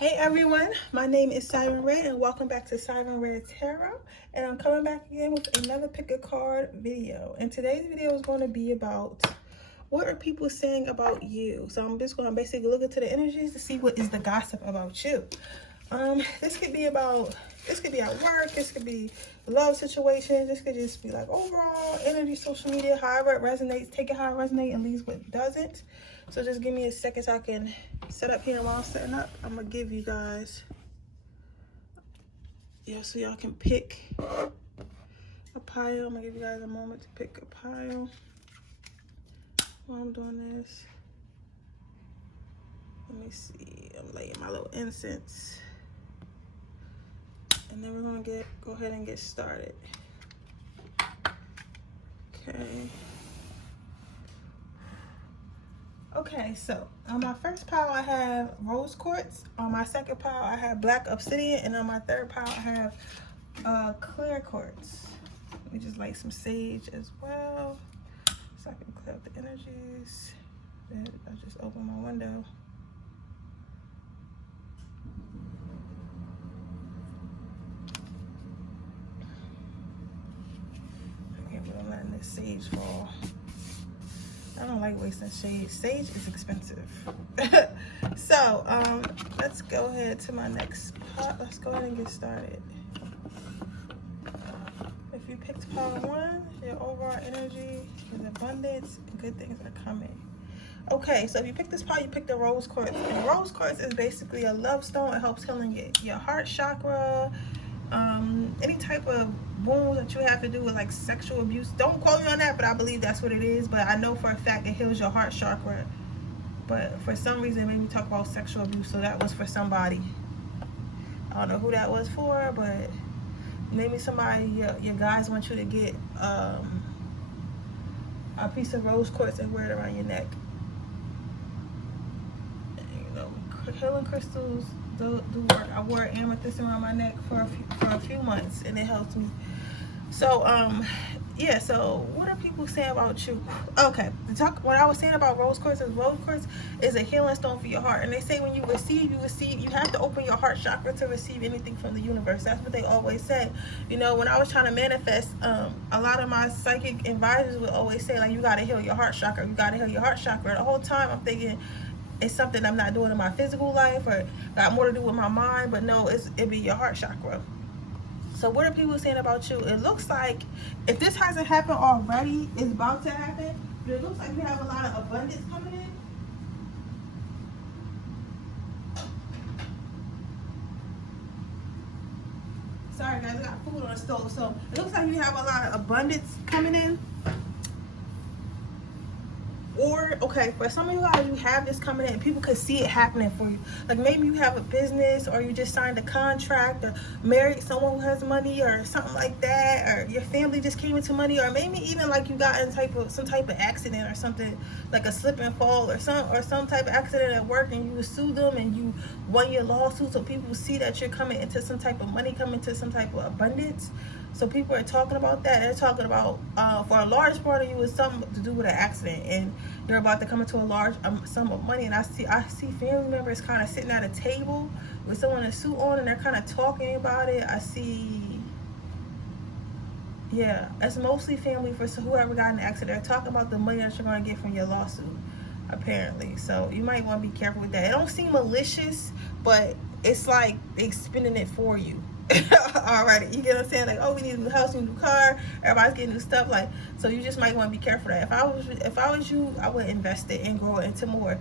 Hey everyone, my name is Siren Redd and welcome back to Siren Redd Tarot, and I'm coming back again with another pick a card video. And today's video is going to be about what are people saying about you. So I'm just going to basically look into the energies to see what is the gossip about you. This could be at work, this could be love situations, this could just be like overall energy, social media, however it resonates. Take it how it resonates and leave what doesn't. So just give me a second so I can set up here. While I'm setting up, I'm gonna give you guys, so y'all can pick a pile. I'm gonna give you guys a moment to pick a pile while I'm doing this. Let me see, I'm laying my little incense. And then we're gonna go ahead and get started. Okay, so on my first pile I have rose quartz. On my second pile I have black obsidian, and on my third pile I have clear quartz. Let me just light some sage as well so I can clear up the energies. Then I just open my window. I'm letting this sage fall. I don't like wasting shade. Sage is expensive. So let's go ahead to my next pot. Let's go ahead and get started. If you picked pile 1, your overall energy is abundance. Good things are coming. Okay, so if you pick this pile, you pick the rose quartz. And rose quartz is basically a love stone. It helps healing your heart chakra. Any type of wounds that you have to do with like sexual abuse. Don't quote me on that, but I believe that's what it is. But I know for a fact it heals your heart chakra. But for some reason it made me talk about sexual abuse, so that was for somebody. I don't know who that was for, but maybe somebody, your guys want you to get a piece of rose quartz and wear it around your neck. And, healing crystals do work. I wore amethyst around my neck for a few months, and it helped me. So yeah, so what are people saying about you? Okay, what I was saying about rose quartz is a healing stone for your heart. And they say when you receive, you have to open your heart chakra to receive anything from the universe. That's what they always say. You know, when I was trying to manifest, a lot of my psychic advisors would always say, like, you got to heal your heart chakra. You got to heal your heart chakra. The whole time I'm thinking it's something I'm not doing in my physical life or got more to do with my mind, but no, it'd be your heart chakra. So what are people saying about you? It looks like, if this hasn't happened already, it's about to happen. But it looks like you have a lot of abundance coming in. Sorry guys, I got food on the stove. So it looks like you have a lot of abundance coming in. Or, okay, for some of you guys, you have this coming in and people could see it happening for you. Like maybe you have a business, or you just signed a contract, or married someone who has money, or something like that, or your family just came into money, or maybe even like you got in some type of accident or something, like a slip and fall or some type of accident at work, and you sued them and you won your lawsuit, so people see that you're coming into some type of money, coming into some type of abundance. So people are talking about that. They're talking about, for a large part of you, is something to do with an accident, and you're about to come into a large sum of money. And I see family members kind of sitting at a table with someone in a suit on, and they're kind of talking about it. I see, yeah, it's mostly family for whoever got in an accident. They're talking about the money that you're going to get from your lawsuit, apparently. So you might want to be careful with that. It don't seem malicious, but it's like they spending it for you. Alrighty, you get what I'm saying? Like, oh, we need a new house, we need a new car, everybody's getting new stuff. Like, so you just might want to be careful of that. If I was you, I would invest it and grow it into more.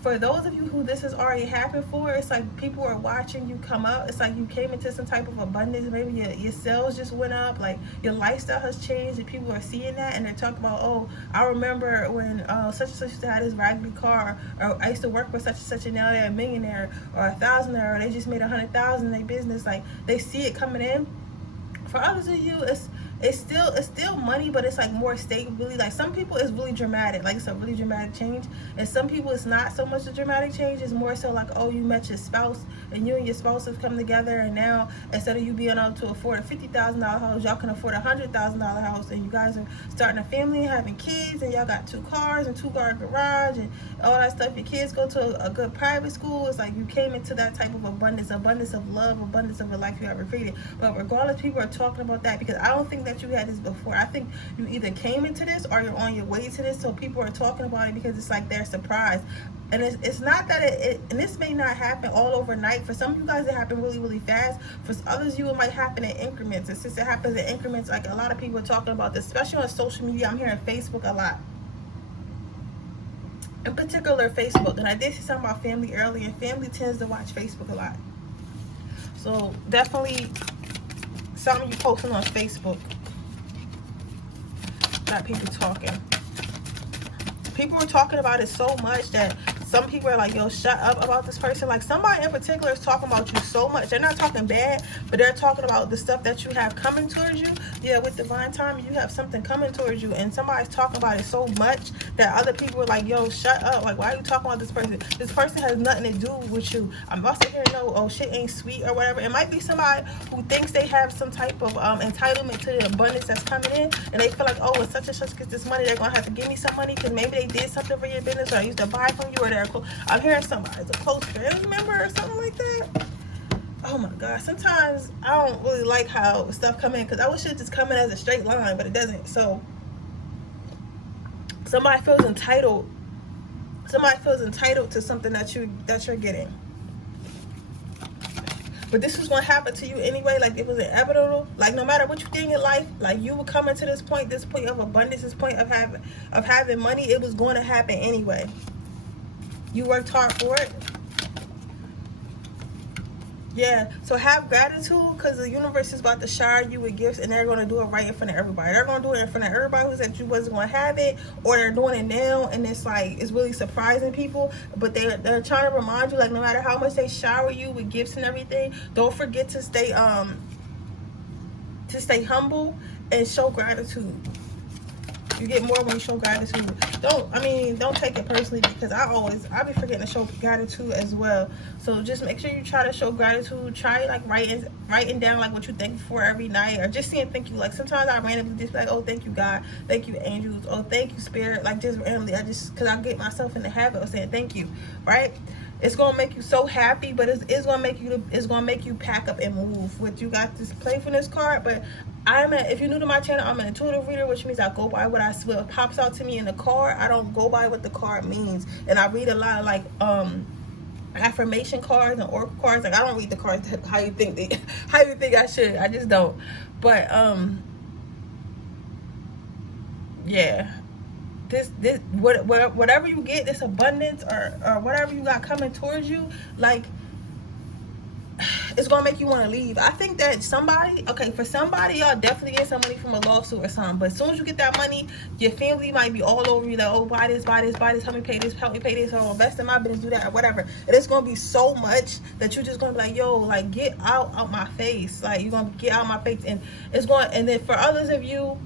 For those of you who this has already happened for, it's like people are watching you come up. It's like you came into some type of abundance. Maybe your sales just went up, like your lifestyle has changed, and people are seeing that, and they're talking about, oh, I remember when such and such had this raggedy car, or I used to work for such and such, and now they're a millionaire or a thousandaire, or they just made $100,000 in their business. Like, they see it coming in. For others of you, it's still money, but it's like more stability. Like some people it's really dramatic, like it's a really dramatic change, and some people it's not so much a dramatic change. It's more so like, oh, you met your spouse and you and your spouse have come together, and now instead of you being able to afford a $50,000 house, y'all can afford a $100,000 house, and you guys are starting a family and having kids, and y'all got 2 cars and 2-car garage and all that stuff. Your kids go to a good private school. It's like you came into that type of abundance of love, abundance of a life you ever created. But regardless, people are talking about that because I don't think that you had this before. I think you either came into this or you're on your way to this, so people are talking about it because it's like they're surprised. And it's not that and this may not happen all overnight. For some of you guys it happen really, really fast. For others you, it might happen in increments. And since it happens in increments, like a lot of people are talking about this, especially on social media. I'm hearing Facebook a lot, in particular Facebook. And I did see something about family earlier, and family tends to watch Facebook a lot. So definitely something you posting on Facebook got people talking. People are talking about it so much that some people are like, yo, shut up about this person. Like somebody in particular is talking about you so much. They're not talking bad, but they're talking about the stuff that you have coming towards you. Yeah, with divine timing, you have something coming towards you, and somebody's talking about it so much that other people are like, yo, shut up. Like, why are you talking about this person? This person has nothing to do with you. I'm about to hear no, oh, shit ain't sweet or whatever. It might be somebody who thinks they have some type of entitlement to the abundance that's coming in, and they feel like, oh, when such and such gets this money, they're going to have to give me some money because maybe they did something for your business, or I used to buy from you, or they're cool. I'm hearing somebody's a close family member or something like that. Oh my God, sometimes I don't really like how stuff come in because I wish it just come in as a straight line, but it doesn't. So somebody feels entitled to something that you're getting. But this was going to happen to you anyway. Like it was inevitable. Like no matter what you did in your life, like you were coming to this point of abundance, this point of having money. It was going to happen anyway. You worked hard for it. Yeah, so have gratitude because the universe is about to shower you with gifts, and they're going to do it right in front of everybody. They're going to do it in front of everybody who said you wasn't going to have it, or they're doing it now, and it's like, it's really surprising people. But they're trying to remind you, like, no matter how much they shower you with gifts and everything, don't forget to stay humble and show gratitude. You get more when you show gratitude. Don't take it personally, because I be forgetting to show gratitude as well. So just make sure you try to show gratitude. Try like writing down like what you thank for every night, or just saying thank you. Like sometimes I randomly just be like, oh, thank you God, thank you angels, oh, thank you spirit. Like just randomly, because I get myself in the habit of saying thank you, right? It's gonna make you so happy, but it's gonna make you pack up and move. With you got this playfulness card, but if you're new to my channel, I'm an intuitive reader, which means I go by what pops out to me in the card. I don't go by what the card means, and I read a lot of like affirmation cards and oracle cards. Like I don't read the cards how you think I should. I just don't. But yeah. Whatever you get, this abundance or whatever you got coming towards you, like it's gonna make you want to leave. I think that for somebody, y'all definitely get some money from a lawsuit or something. But as soon as you get that money, your family might be all over you, like, oh, buy this, help me pay this, or invest in my business, do that, or whatever. And it's gonna be so much that you're just gonna be like, yo, like get out my face. Like you're gonna get out my face, and then for others of you,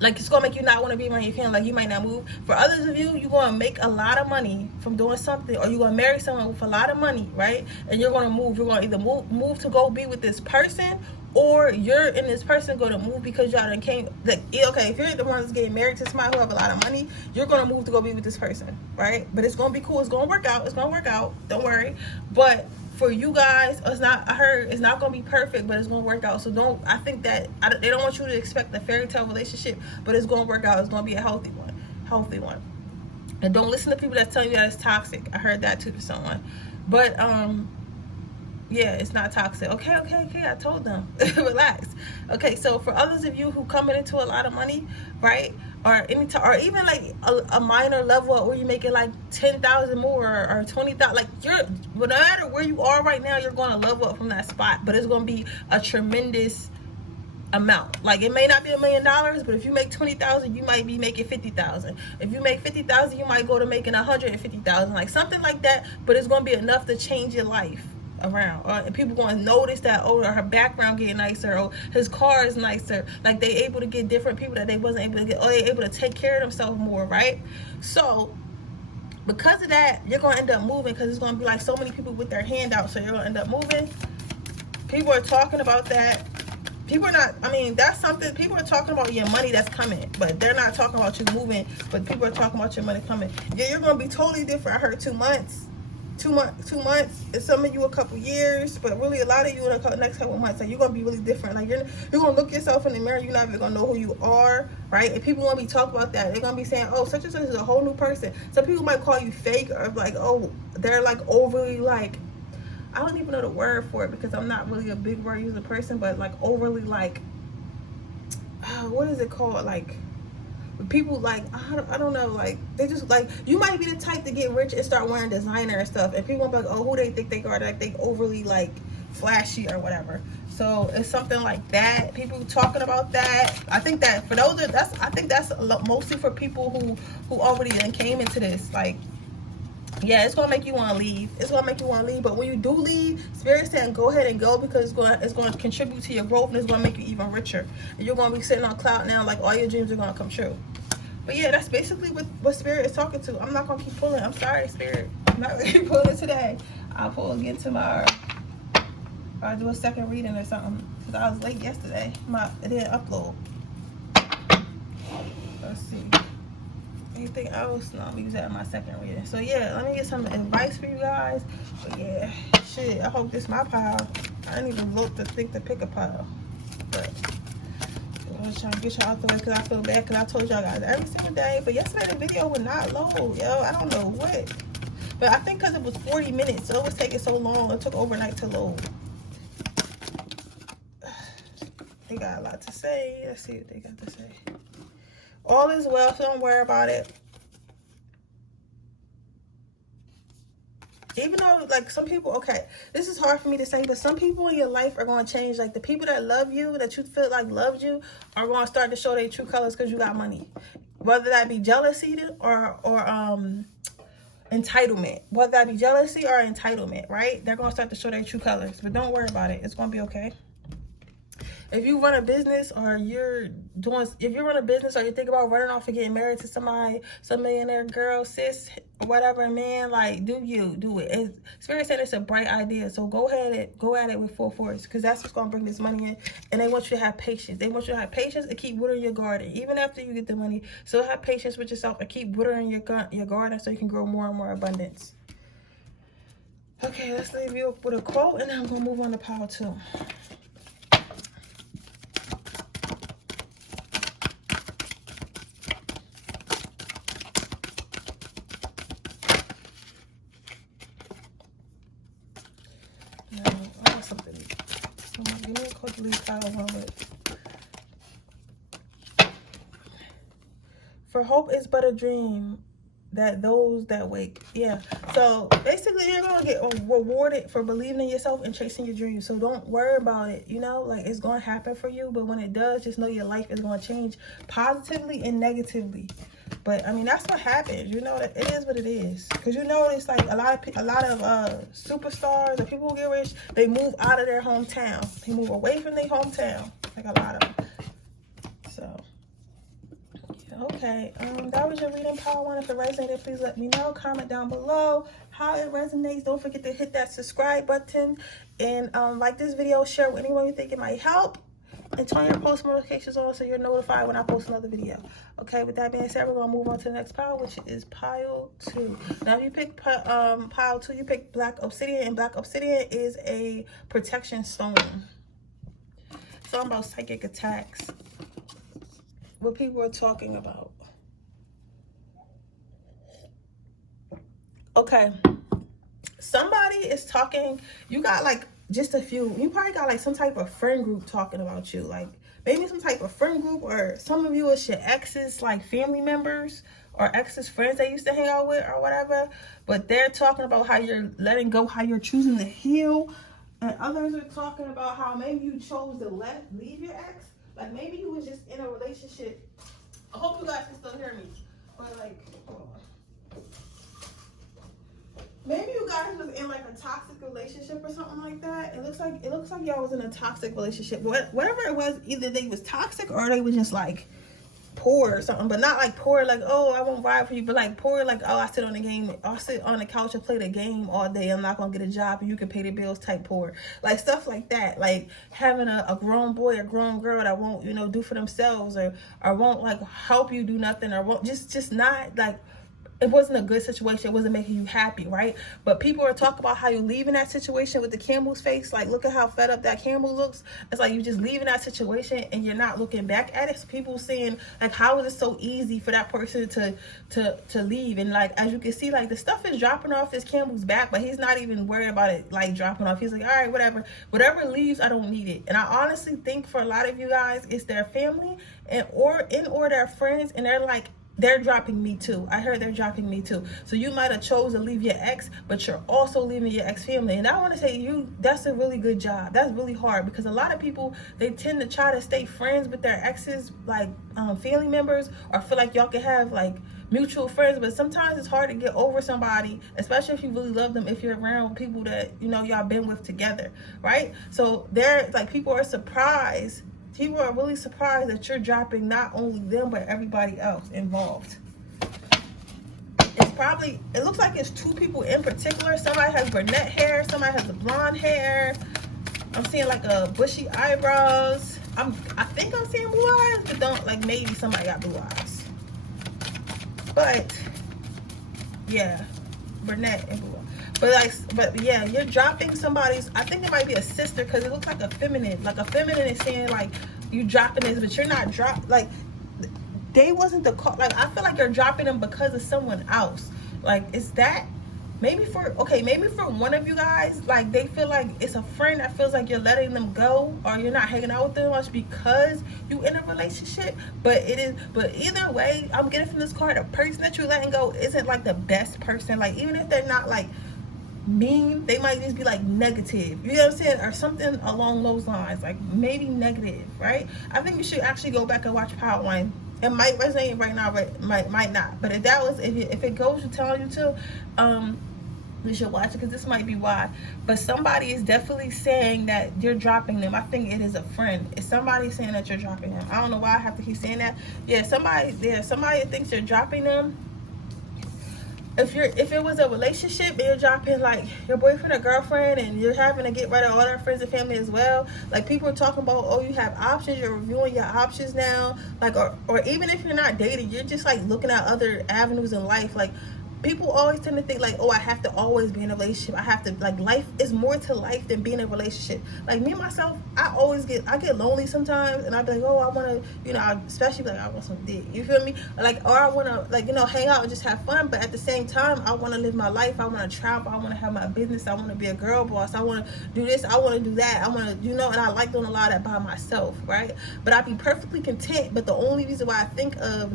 like it's gonna make you not want to be around your family. Like you might not move. For others of you, you're gonna make a lot of money from doing something, or you're gonna marry someone with a lot of money, right? And you're gonna move. You're gonna either move to go be with this person, or you're in this person gonna move because y'all done came. Like okay, if you're the one that's getting married to somebody who have a lot of money, you're gonna move to go be with this person, right? But it's gonna be cool. It's gonna work out. Don't worry. But for you guys, it's not gonna be perfect, but it's gonna work out. So they don't want you to expect a fairy tale relationship, but it's gonna work out. It's gonna be a healthy one. And don't listen to people that tell you that it's toxic. I heard that too from someone. But yeah, it's not toxic. Okay, I told them. Relax. Okay, so for others of you who coming into a lot of money, right? Or even like a minor level where you're making like 10,000 more or 20,000, like no matter where you are right now, you're going to level up from that spot, but it's going to be a tremendous amount. Like it may not be $1 million, but if you make 20,000, you might be making 50,000. If you make 50,000, you might go to making 150,000, like something like that. But it's going to be enough to change your life. around, or people going to notice that, oh, her background getting nicer, or his car is nicer. Like, they able to get different people that they wasn't able to get, or they able to take care of themselves more, right? So because of that, you're going to end up moving, because it's going to be like so many people with their hand out, so you're going to end up moving. People are talking about that. People are not, I mean, that's something, people are talking about your money that's coming, but they're not talking about you moving, but people are talking about your money coming. Yeah, you're going to be totally different. I heard 2 months. 2 months. It's some of you a couple years, but really a lot of you in the next couple months. Like, you're going to be really different. Like, you're going to look yourself in the mirror. You're not even going to know who you are, right? And people going to be talking about that. They're going to be saying, oh, such and such is a whole new person. Some people might call you fake, or like, oh, they're like overly, like, I don't even know the word for it, because I'm not really a big word user person, but like overly, like, what is it called? Like, people, like, I don't know, like, they just, like, you might be the type to get rich and start wearing designer and stuff, and people will be like, oh, who they think they are, like, they overly, like, flashy or whatever. So it's something like that. People talking about that. I think that for those, I think that's mostly for people who already came into this, like, yeah, it's gonna make you want to leave. It's gonna make you want to leave. But when you do leave, Spirit's saying go ahead and go, because it's going to contribute to your growth, and it's going to make you even richer. And you're going to be sitting on cloud now, like all your dreams are going to come true. But yeah, that's basically what Spirit is talking to. I'm not going to keep pulling. I'm sorry, Spirit. I'm not going to keep pulling today. I'll pull again tomorrow. I'll do a second reading or something, because I was late yesterday. It didn't upload. Let's see. Anything else? No, I'm gonna use that in my second reading. So yeah, let me get some advice for you guys. But yeah, shit, I hope this is my pile. I didn't even look to think to pick a pile. But I was trying to get y'all out the way, because I feel bad, because I told y'all guys every single day. But yesterday the video would not load, yo. I don't know what. But I think because it was 40 minutes, so it was taking so long. It took overnight to load. They got a lot to say. Let's see what they got to say. All is well, so don't worry about it. Even though, like, some people, okay, this is hard for me to say, but some people in your life are going to change. Like, the people that love you, that you feel like loved you, are going to start to show their true colors because you got money. Whether that be jealousy or entitlement. Whether that be jealousy or entitlement, right? They're going to start to show their true colors. But don't worry about it. It's going to be okay. If you run a business, or if you run a business, or you think about running off and getting married to somebody, some millionaire girl, sis, or whatever, man, like, do it. Spirit said it's a bright idea, so go at it with full force, because that's what's gonna bring this money in. And they want you to have patience. They want you to have patience and keep watering your garden, even after you get the money. So have patience with yourself and keep watering your garden, so you can grow more and more abundance. Okay, let's leave you up with a quote, and then I'm gonna move on to power 2. For hope is but a dream that those that wake. Yeah. So basically, you're going to get rewarded for believing in yourself and chasing your dreams. So don't worry about it. You know, like, it's going to happen for you. But when it does, just know your life is going to change positively and negatively. But I mean, that's what happens. You know, that it is what it is. Because you know, it's like a lot of superstars or people who get rich, they move out of their hometown. They move away from their hometown. Like a lot of them. So, yeah, okay. That was your reading, power 1. If it resonated, please let me know. Comment down below how it resonates. Don't forget to hit that subscribe button and like this video. Share with anyone you think it might help. And turn your post notifications on so you're notified when I post another video. Okay, with that being said, we're going to move on to the next pile, which is pile 2. Now, if you pick pile 2, you pick black obsidian, and black obsidian is a protection stone. Something about psychic attacks. What people are talking about. Okay. Somebody is talking. You got, like, just a few. You probably got, like, some type of friend group talking about you. Like, maybe some type of friend group, or some of you is your ex's, like, family members, or ex's friends they used to hang out with, or whatever. But they're talking about how you're letting go, how you're choosing to heal. And others are talking about how maybe you chose to leave your ex. Like, maybe you was just in a relationship. I hope you guys can still hear me. But, like, hold on. maybe you guys was in like a toxic relationship or something like that. It looks like y'all was in a toxic relationship. Whatever it was, either they was toxic or they was just like poor or something, but not like poor like, oh, I won't ride for you, but like poor like, oh, I sit on the couch and play the game all day, I'm not gonna get a job and you can pay the bills type poor, like stuff like that. Like having a grown boy or grown girl that won't, you know, do for themselves, or won't like help you do nothing, or won't just not like, it wasn't a good situation. It wasn't making you happy, right? But people are talking about how you leaving that situation with the Campbell's face. Like, look at how fed up that Campbell looks. It's like you just leaving that situation and you're not looking back at it. So people saying, like, how is it so easy for that person to leave? And like, as you can see, like the stuff is dropping off his Campbell's back, but he's not even worried about it like dropping off. He's like, all right, whatever leaves, I don't need it. And I honestly think for a lot of you guys, it's their family or their friends, and they're like, they're dropping me too. I heard they're dropping me too. So you might have chose to leave your ex, but you're also leaving your ex family. And I want to say that's a really good job. That's really hard, because a lot of people, they tend to try to stay friends with their exes, like family members, or feel like y'all can have like mutual friends. But sometimes it's hard to get over somebody, especially if you really love them, if you're around people that, you know, y'all been with together, right? So they're like, people are surprised. People are really surprised that you're dropping not only them, but everybody else involved. It looks like it's two people in particular. Somebody has brunette hair, somebody has a blonde hair. I'm seeing like a bushy eyebrows. I think I'm seeing blue eyes, but don't, like, maybe somebody got blue eyes. But yeah, brunette and blue eyes. But yeah, you're dropping somebody's, I think it might be a sister, because it looks like a feminine. Like a feminine is saying like, you dropping this, but you're not like, they wasn't the cause. Like, I feel like you're dropping them because of someone else. Like, is that maybe for one of you guys, like they feel like it's a friend that feels like you're letting them go, or you're not hanging out with them much because you in a relationship. But either way, I'm getting from this card, the person that you're letting go isn't like the best person. Like, even if they're not like mean, they might just be like negative, you know what I'm saying, or something along those lines, like maybe negative, right? I think you should actually go back and watch Power Line. It might resonate right now, but might not. But if it goes to telling you to, you should watch it, because this might be why. But somebody is definitely saying that you're dropping them. I think it is a friend. It's somebody saying that you're dropping them. I don't know why I have to keep saying that. Yeah, somebody thinks you're dropping them. If it was a relationship and you're dropping like your boyfriend or girlfriend, and you're having to get rid of all their friends and family as well, like people are talking about, oh, you have options, you're reviewing your options now, like, or even if you're not dating, you're just like looking at other avenues in life. Like, people always tend to think like, oh, I have to always be in a relationship. I have to, like, life is more to life than being in a relationship. Like me, myself, I get lonely sometimes, and I be like, oh, I want to, you know, especially like I want some dick, you feel me? Like, or I want to, like, you know, hang out and just have fun. But at the same time, I want to live my life. I want to travel. I want to have my business. I want to be a girl boss. I want to do this. I want to do that. I want to, you know, and I like doing a lot of that by myself, right? But I'd be perfectly content. But the only reason why I think of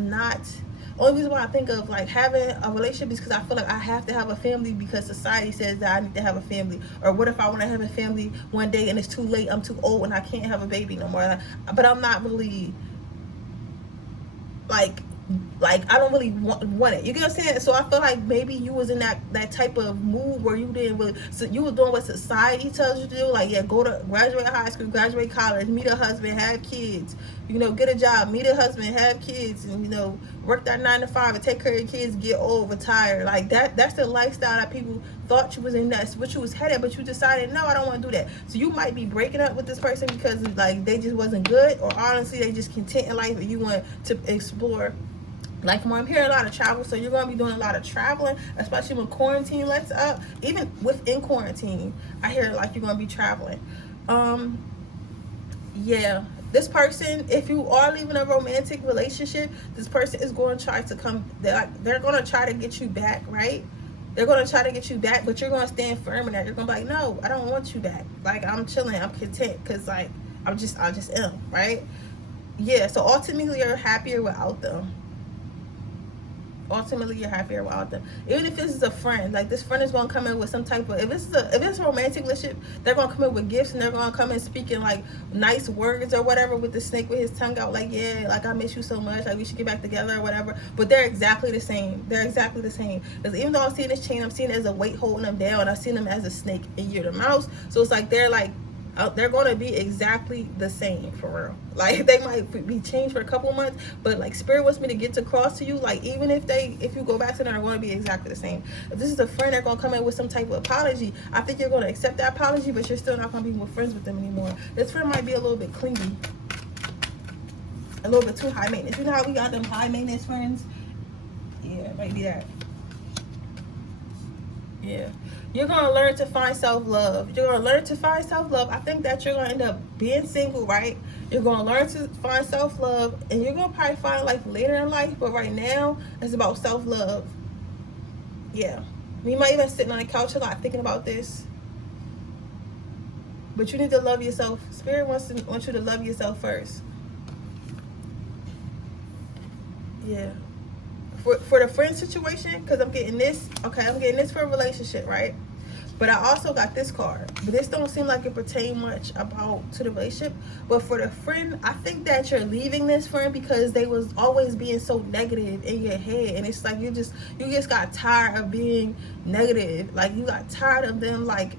like having a relationship is because I feel like I have to have a family, because society says that I need to have a family. Or what if I want to have a family one day and it's too late, I'm too old and I can't have a baby no more. But I'm not really like I don't really want it. You get what I'm saying? So I feel like maybe you was in that type of mood where you didn't really, so you was doing what society tells you to do. Like, yeah, go to graduate high school, graduate college, meet a husband, have kids, you know, get a job, meet a husband, have kids, and, you know, work that 9 to 5 and take care of your kids, get old, retire. Like that's the lifestyle that people thought you was in, that's what you was headed, but you decided, no, I don't want to do that. So you might be breaking up with this person because like they just wasn't good, or honestly they just content in life and you want to explore like more. I'm hearing a lot of travel, so you're going to be doing a lot of traveling, especially when quarantine lets up. Even within quarantine, I hear like you're going to be traveling. Yeah, this person, if you are leaving a romantic relationship, this person is going to try to come, they're going to try to get you back, right? They're going to try to get you back, but you're going to stand firm in that. You're going to be like, no, I don't want you back. Like, I'm chilling, I'm content, because like I just am, right? Yeah, so ultimately you're happier without them. ultimately you're happier without them. Even if this is a friend, like this friend is gonna come in with some type of, if it's a romantic relationship, they're gonna come in with gifts and they're gonna come in speaking like nice words or whatever, with the snake with his tongue out, like, yeah, like I miss you so much, like we should get back together or whatever. But they're exactly the same. They're exactly the same. Because even though I'm seeing this chain, I'm seeing it as a weight holding them down. I see them as a snake and you're the mouse. So it's like they're going to be exactly the same, for real. Like they might be changed for a couple months, but like spirit wants me to get across to you, like even if you go back to them, they're going to be exactly the same. If this is a friend, they're going to come in with some type of apology. I think you're going to accept that apology, but you're still not going to be friends with them anymore. This friend might be a little bit clingy, a little bit too high maintenance. You know how we got them high maintenance friends? Yeah, it might be that. Yeah. You're going to learn to find self-love. You're going to learn to find self-love. I think that you're going to end up being single, right? You're going to learn to find self-love, and you're going to probably find life later in life, but right now, it's about self-love. Yeah. You might even sitting on the couch a lot thinking about this. But you need to love yourself. Spirit wants you to love yourself first. Yeah. For the friend situation, because I'm getting this, okay, I'm getting this for a relationship, right? But I also got this card. But this don't seem like it pertain much to the relationship. But for the friend, I think that you're leaving this friend because they was always being so negative in your head. And it's like you just got tired of being negative. Like you got tired of them, like,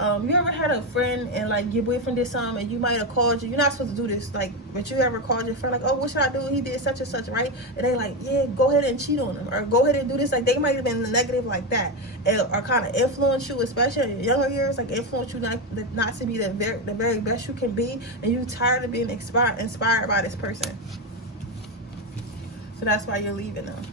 you ever had a friend and like your boyfriend did something and you might have called you, you're not supposed to do this, like, but you ever called your friend like, oh, what should I do, he did such and such, right? And they like, yeah, go ahead and cheat on him, or go ahead and do this. Like they might have been negative like that, or kind of influence you, especially in your younger years, like influence you not to be the very best you can be, and you tired of being inspired by this person. So that's why you're leaving them.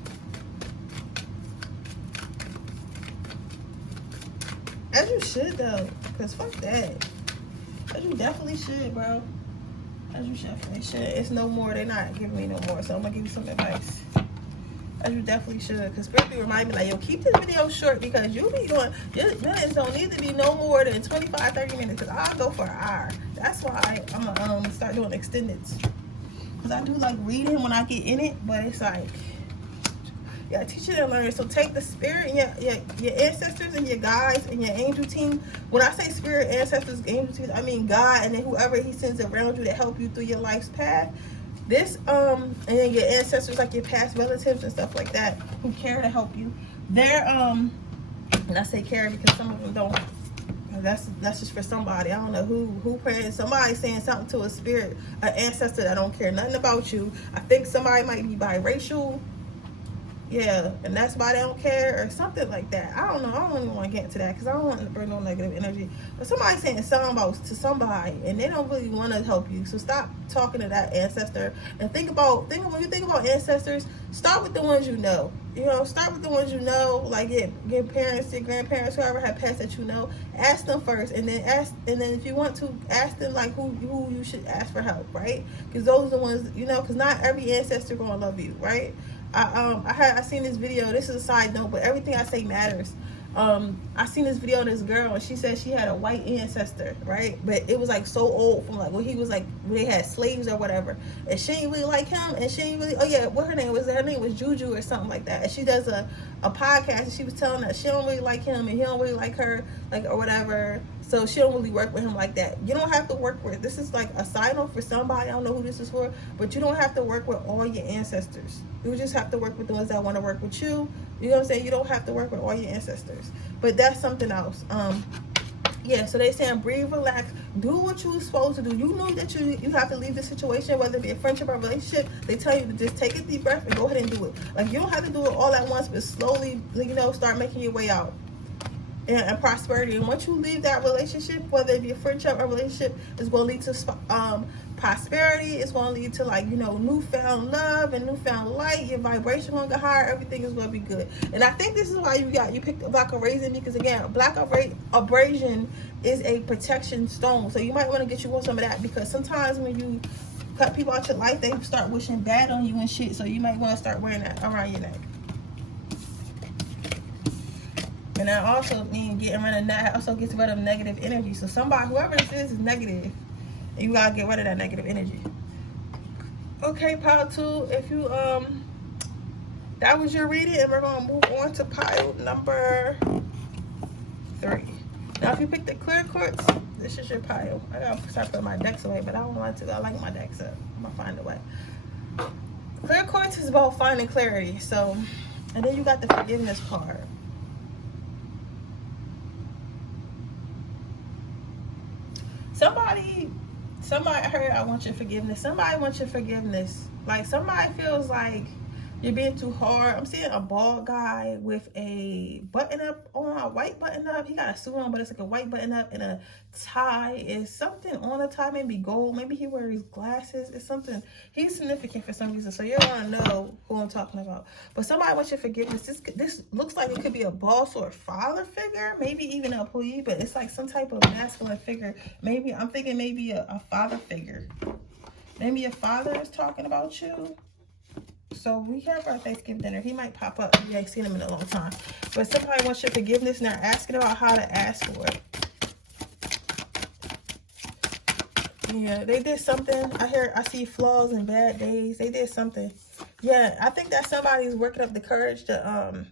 As you should, though, because fuck that. As you definitely should, bro. As you definitely should. It's no more. They're not giving me no more, so I'm going to give you some advice. As you definitely should. Because Spirit be reminding me, like, yo, keep this video short, because you be doing, your minutes don't need to be no more than 25, 30 minutes, because I'll go for an hour. That's why I'm going to start doing extendeds. Because I do like reading when I get in it, but it's like, yeah, teach it and learn. So take the spirit and your ancestors and your guides and your angel team. When I say spirit, ancestors, angel teams, I mean God, and then whoever he sends around you to help you through your life's path. This and then your ancestors, like your past relatives and stuff like that, who care to help you. They're and I say care because some of them don't. That's just for somebody. I don't know who praying. Somebody saying something to a spirit, an ancestor that don't care nothing about you. I think somebody might be biracial. Yeah, and that's why they don't care, or something like that. I don't know. I don't even want to get into that because I don't want to bring no negative energy. But somebody's saying something about to somebody, and they don't really want to help you. So stop talking to that ancestor and think when you think about ancestors, start with the ones you know. You know, start with the ones you know, like your parents, your grandparents, whoever had pets that you know. Ask them first, and then if you want to, ask them like who you should ask for help, right? Because those are the ones, you know, because not every ancestor gonna love you, right? I seen this video. This is a side note, but everything I say matters. I seen this video of this girl, and she said she had a white ancestor, right? But it was like so old, from like when he was like, when they had slaves or whatever, and she didn't really like him, and she didn't really, oh yeah, what her name was Juju or something like that. And she does a podcast, and she was telling that she don't really like him and he don't really like her, like, or whatever. So she don't really work with him like that. You don't have to work with, this is like a side note for somebody, I don't know who this is for, but you don't have to work with all your ancestors. You just have to work with the ones that want to work with you. You know what I'm saying? You don't have to work with all your ancestors. But that's something else. Yeah, so they saying breathe, relax, do what you're supposed to do. You know that you have to leave the situation, whether it be a friendship or a relationship. They tell you to just take a deep breath and go ahead and do it. Like, you don't have to do it all at once, but slowly, you know, start making your way out. And prosperity. And once you leave that relationship, whether it be a friendship or relationship, it's going to lead to prosperity. It's going to lead to, like, you know, newfound love and newfound light. Your vibration going to get higher. Everything is going to be good. And I think this is why you picked a black abrasion, because again, black abrasion is a protection stone. So you might want to get you on some of that, because sometimes when you cut people out your life, they start wishing bad on you and shit. So you might want to start wearing that around your neck. And that also means getting rid of that, also gets rid of negative energy. So somebody, whoever this is negative, and you gotta get rid of that negative energy. Okay, pile 2, if you That was your reading, and we're going to move on to pile number 3. Now, if you pick the clear quartz, this is your pile. I got to start putting my decks away, but I don't want to. I like my decks up. I'm going to find a way. Clear quartz is about finding clarity. So, and then you got the forgiveness card. Somebody heard, I want your forgiveness. Somebody wants your forgiveness. Like, somebody feels like you're being too hard. I'm seeing a bald guy with a button up on, a white button up. He got a suit on, but it's like a white button up and a tie. Is something on the tie, maybe gold. Maybe he wears glasses. It's something. He's significant for some reason. So you're going to know who I'm talking about. But somebody wants your forgiveness. This looks like it could be a boss or a father figure. Maybe even an employee, but it's like some type of masculine figure. Maybe, I'm thinking maybe a father figure. Maybe a father is talking about you. So we have our Thanksgiving dinner. He might pop up. You ain't seen him in a long time. But somebody wants your forgiveness and they're asking about how to ask for it. Yeah, they did something. I see flaws and bad days. They did something. Yeah, I think that somebody's working up the courage to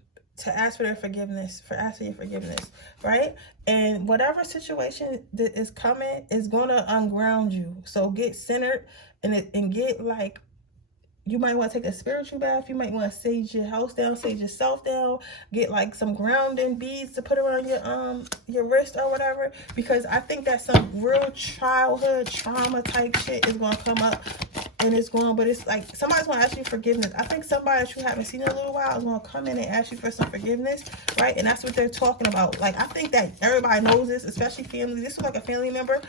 ask for their forgiveness, for asking your forgiveness, right? And whatever situation that is coming is going to unground you. So get centered and get like, you might want to take a spiritual bath. You might want to sage your house down, sage yourself down. Get like some grounding beads to put around your wrist or whatever. Because I think that some real childhood trauma type shit is going to come up. And it's going, but it's like somebody's going to ask you forgiveness. I think somebody that you haven't seen in a little while is going to come in and ask you for some forgiveness, right? And that's what they're talking about. Like, I think that everybody knows this, especially family. This is like a family member.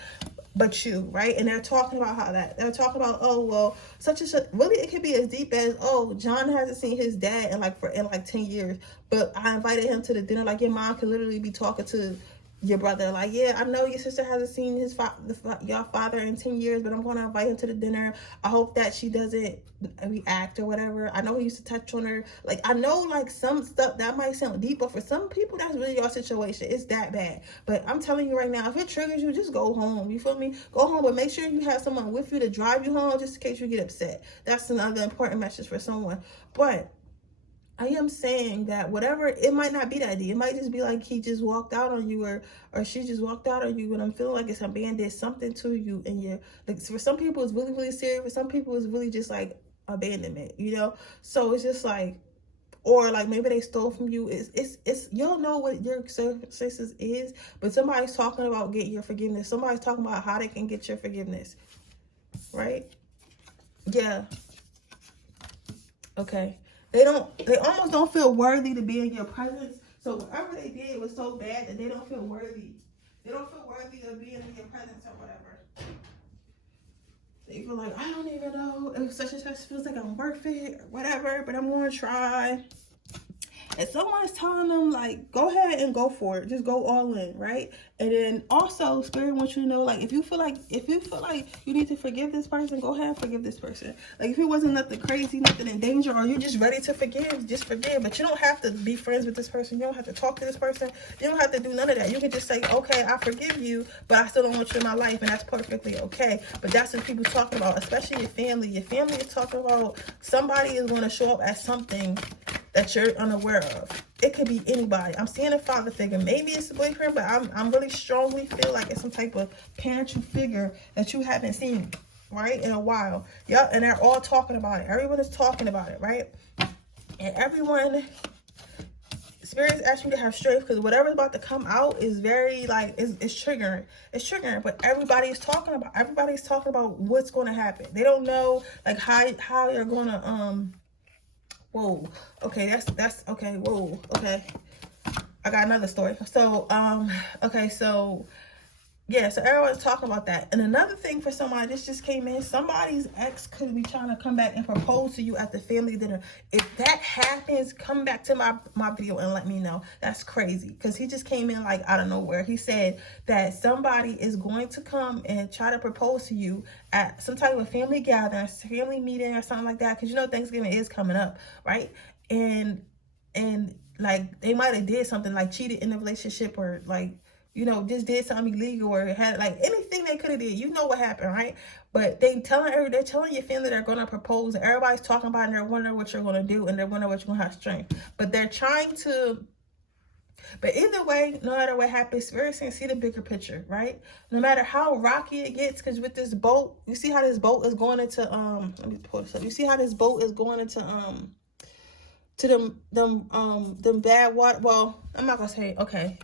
But you, right? And they're talking about how that, they're talking about, oh, well, such and such. Really, it could be as deep as, oh, John hasn't seen his dad in like 10 years, but I invited him to the dinner. Like, your mom could literally be talking to your brother, like, yeah, I know your sister hasn't seen your father in 10 years, but I'm going to invite him to the dinner. I hope that she doesn't react or whatever. I know he used to touch on her. Like, I know, like, some stuff that might sound deep, but for some people, that's really your situation. It's that bad. But I'm telling you right now, if it triggers you, just go home. You feel me? Go home, but make sure you have someone with you to drive you home just in case you get upset. That's another important message for someone. But I am saying that whatever, it might not be that deep. It might just be like he just walked out on you or she just walked out on you, and I'm feeling like it's a man did something to you, and you're like, for some people it's really, really serious. For some people it's really just like abandonment, you know? So it's just like, or like maybe they stole from you. It's you don't know what your circumstances is, but somebody's talking about getting your forgiveness. Somebody's talking about how they can get your forgiveness, right? Yeah. Okay. They almost don't feel worthy to be in your presence. So whatever they did was so bad that they don't feel worthy. They don't feel worthy of being in your presence or whatever. They feel like, I don't even know if such and such feels like I'm worth it or whatever, but I'm going to try. And someone is telling them, like, go ahead and go for it. Just go all in, right? And then also, Spirit wants you to know, like, if you feel like you need to forgive this person, go ahead and forgive this person. Like, if it wasn't nothing crazy, nothing in danger, or you're just ready to forgive, just forgive. But you don't have to be friends with this person. You don't have to talk to this person. You don't have to do none of that. You can just say, okay, I forgive you, but I still don't want you in my life, and that's perfectly okay. But that's what people talking about, especially your family. Your family is talking about somebody is going to show up as something that you're unaware of. It could be anybody. I'm seeing a father figure. Maybe it's a boyfriend, but I'm really strongly feel like it's some type of parental figure that you haven't seen, right, in a while. Yeah, and they're all talking about it. Everyone is talking about it, right? And everyone, Spirit is asking you to have strength, because whatever's about to come out is very, like, it's triggering. It's triggering, but everybody's talking about what's going to happen. They don't know, like, how you're going to, whoa, okay, that's okay, whoa, okay, I got another story. So okay, so yeah, so everyone's talking about that. And another thing for somebody, this just came in, somebody's ex could be trying to come back and propose to you at the family dinner. If that happens, come back to my video and let me know. That's crazy, because he just came in like out of nowhere. He said that somebody is going to come and try to propose to you at some type of family gathering, family meeting or something like that, because you know Thanksgiving is coming up, right? And like they might have did something like cheated in the relationship, or like you know, just did something illegal or had like anything they could have did. You know what happened, right? But they're telling your family they're going to propose, and everybody's talking about it, and they're wondering what you're going to do, and they're wondering what you're going to have strength. But they're trying to. But either way, no matter what happens, Spirit saying see the bigger picture, right? No matter how rocky it gets, because with this boat, you see how this boat is going into let me pull this up. You see how this boat is going into to them bad water. Well, I'm not gonna say okay.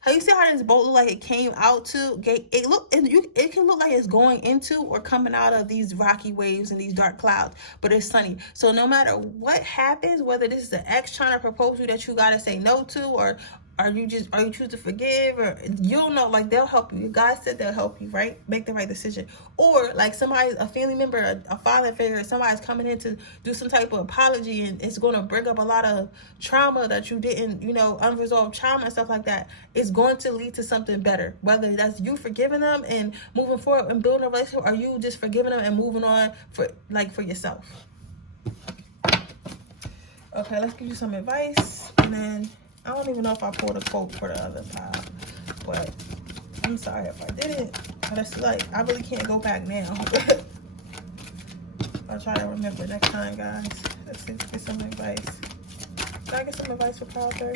How you see how this boat look like it came out to? It can look like it's going into or coming out of these rocky waves and these dark clouds, but it's sunny. So no matter what happens, whether this is an ex trying to propose you that you gotta say no to, or you choose to forgive, or you don't know, like they'll help you. God said they'll help you, right? Make the right decision. Or like a family member, a father figure, somebody's coming in to do some type of apology, and it's going to bring up a lot of trauma that you didn't, you know, unresolved trauma and stuff like that. It's going to lead to something better, whether that's you forgiving them and moving forward and building a relationship, or you just forgiving them and moving on for yourself. Okay, let's give you some advice, and then I don't even know if I pulled a quote for the other pile, but I'm sorry if I didn't. But it's like, I really can't go back now. I'll try to remember next time, guys. Let's get some advice. Can I get some advice for pile 3?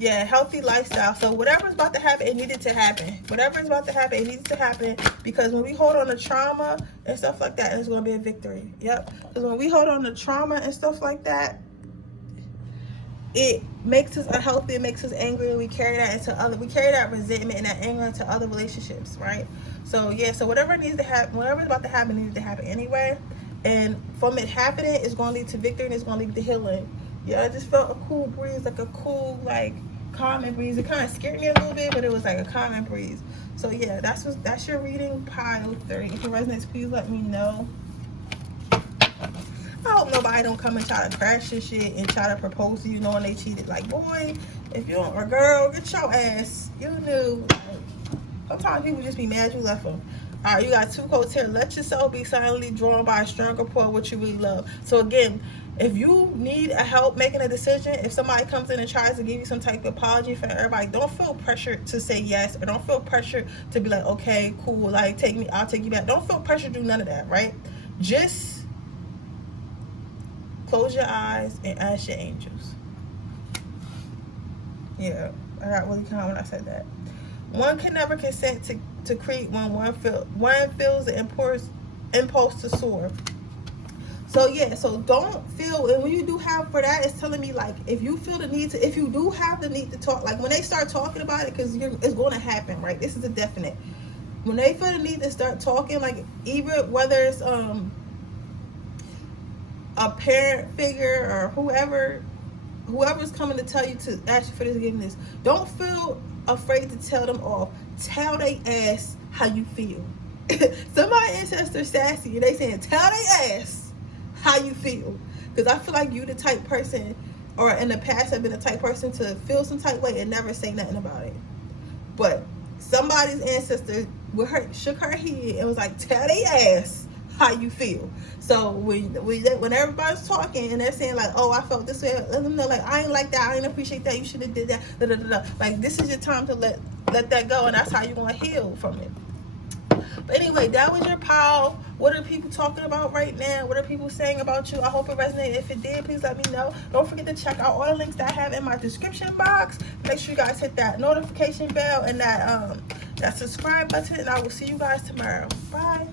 Yeah, healthy lifestyle. So whatever's about to happen, it needed to happen. Whatever's about to happen, it needs to happen, because when we hold on to trauma and stuff like that, it's going to be a victory. Yep. Because when we hold on to trauma and stuff like that, it makes us unhealthy, it makes us angry, and we carry that resentment and that anger into other relationships, right? So yeah, so whatever needs to happen, whatever's about to happen needs to happen anyway. And from it happening, it's going to lead to victory, and it's going to lead to healing. Yeah, I just felt a cool breeze, like a cool, like, calming breeze. It kind of scared me a little bit, but it was like a calming breeze. So yeah, that's your reading, pile 3. If it resonates, please let me know. I hope nobody don't come and try to crash your shit and try to propose to you knowing they cheated. Like, boy, if you don't, or girl, get your ass. You knew. Sometimes people just be mad you left them. All right, you got 2 quotes here. Let yourself be silently drawn by a stronger pull of what you really love. So again, if you need help making a decision, if somebody comes in and tries to give you some type of apology for everybody, don't feel pressured to say yes, or don't feel pressured to be like, okay, cool, like I'll take you back. Don't feel pressured to do none of that, right? Just close your eyes and ask your angels. Yeah, I got really calm when I said that. One can never consent to create when one feels the impulse to soar. So yeah, so don't feel, and when you do have for that, it's telling me like if you feel the need to, if you do have the need to talk, like when they start talking about it, because it's going to happen, right? This is a definite. When they feel the need to start talking, like even whether it's a parent figure or whoever's coming to tell you to ask you for this forgiveness, don't feel afraid to tell them off. Tell they ass how you feel. Some of my ancestors sassy, and they saying tell they ass how you feel, because I feel like you the type person, or in the past have been the type person to feel some type way and never say nothing about it. But somebody's ancestor with her shook her head and was like, tell they ass how you feel. So when everybody's talking and they're saying like, oh, I felt this way, let them know like, I ain't like that, I ain't appreciate that, you should have did that, da, da, da, da. Like this is your time to let that go, and that's how you're gonna heal from it. But anyway, that was your pile. What are people talking about right now? What are people saying about you? I hope it resonated. If it did, please let me know. Don't forget to check out all the links that I have in my description box. Make sure you guys hit that notification bell and that subscribe button, and I will see you guys tomorrow. Bye.